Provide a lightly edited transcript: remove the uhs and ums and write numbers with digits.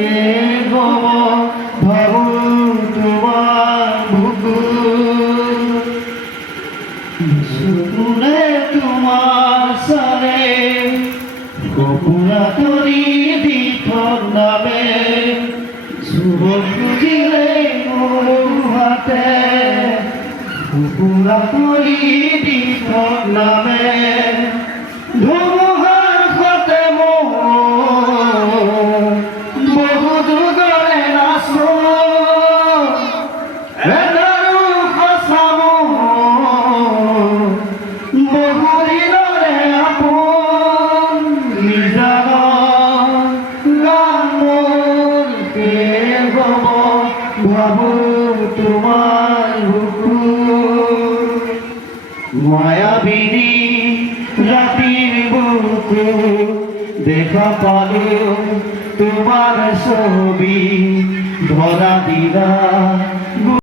কে গব ভাবু তোমার বুকুর শুনে তোমার সারে কপুরা তরি দিঠর নামে শুভ খুঁজিলে মোর হাতে কপুরা তরি দিঠর নামে ধুমুহার খতে মোহ বহু দুগরে নাচো এদারু খসামো বহু দিনরে আপন নিজার গান মোর কে গব ভাবু তোমার বুকুর মায়াবিনী রাতির বুকু দেখা পালো তোমার ছবি ধরা দিলা